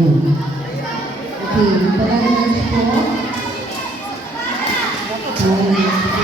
Okay, balance po. Balance po.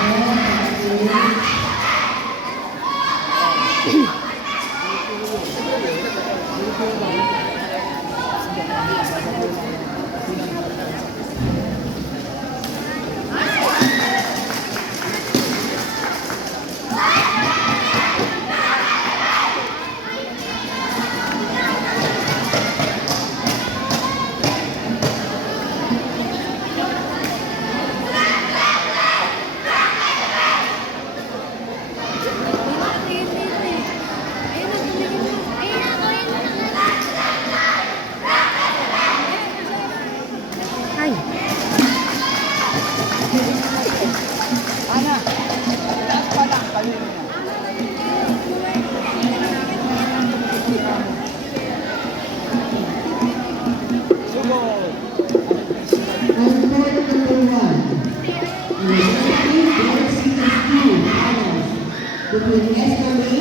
Between Esmeralda,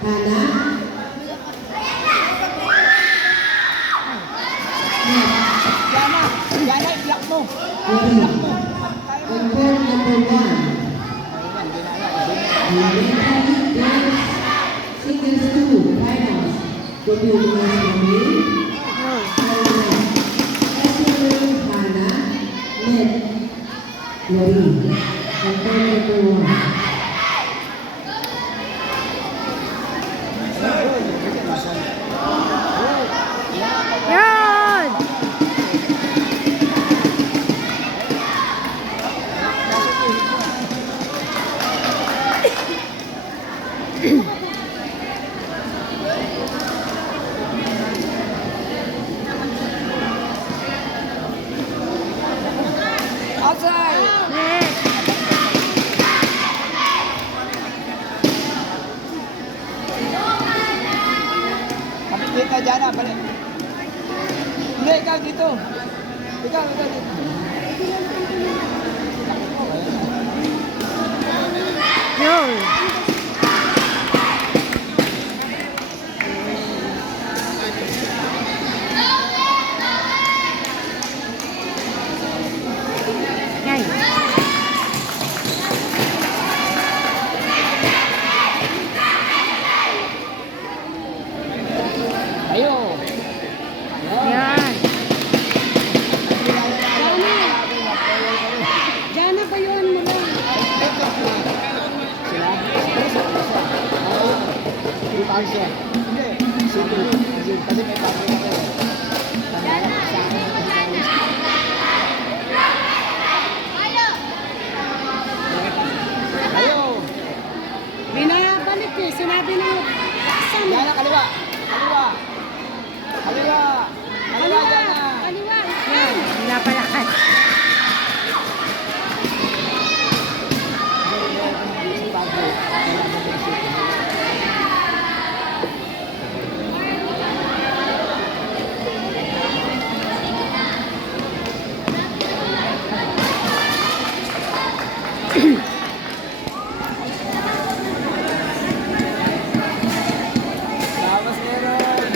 Hannah, Jana, iyak mo. Lori. And court number 1. Elementary girls singles 2 finals between Esmeralda, Hannah, Ned, Lori. And court number 1. Kita Jana, balik. Hindi, ikaw dito. Ikaw dito. Yun. Yan. Ayo. Yan. Jana ba yun mo lang? Hindi. Kasi may pagkakas ako. Ayo. Binabalik eh. Sinabi na laksan. Jana, kaliwa. Kaliwa. Kaliwa. Kaliwa, Jana. Kaliwa. Yan. Pinapalakas. Tapos meron.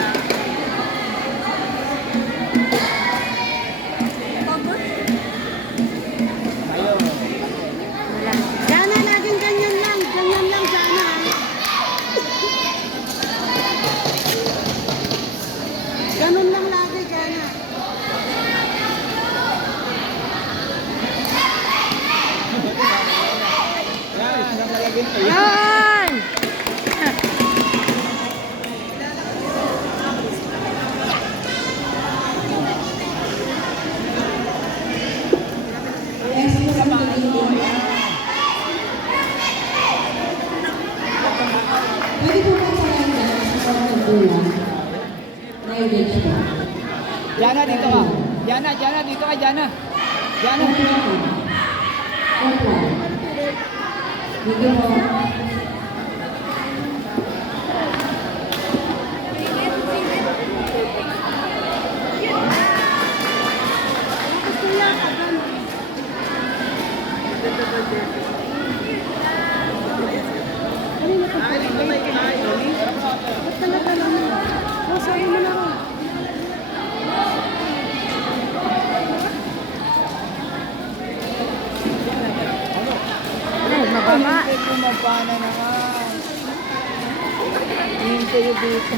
Ayo. Wala. Jana, laging ganyan lang. Ganyan lang, Jana. Ganun lang lagi, Jana. Yan, isang lalagyan kayo. Yan. Pwede po ba sa kanya sa court number 1? Na-engage po. Jana, dito ka. Jana, dito ka, Jana. Jana. Court 1. Dito po. Ba't talaga naman? Oh, sabi mo na rin. Ay, bumaba na naman. Tingin kayo dito.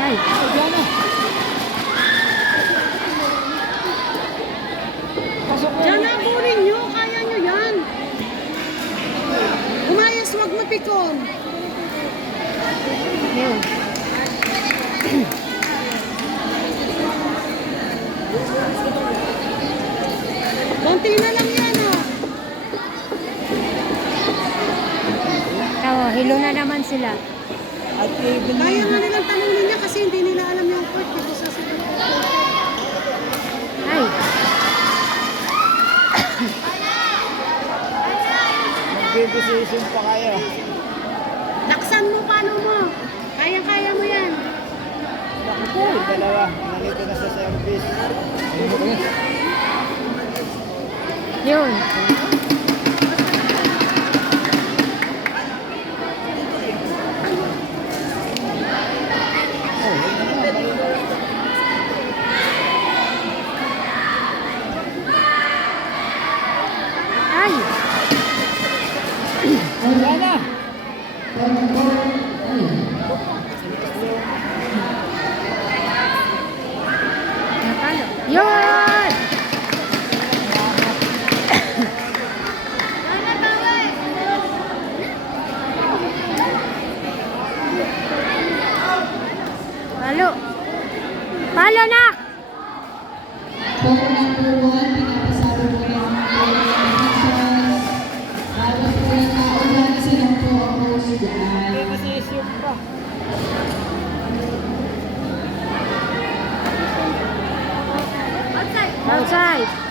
Ay, Diana. Pasok mo. Diyan na, burin nyo. Kaya nyo yan. Umayos, wag mapikon. yun. Konti na lang yan, oh. Oo, hilo na naman sila. At even Kaya nga nilang tanongin niya kasi hindi nila alam yung court. Dito sa Ay, mag-decision pa kayo. laksan mo, paano mo? Kaya-kaya mo yan. Naku, yung dalawa. Nandito na sa service. yun. Ay, Diana. natalo. Yun! Palo. Palo na! Poker number 1, pinapasalo po yan ang congratulations. Tapos po yung kaulan silang po ang host dyan. Decision pa. Outside.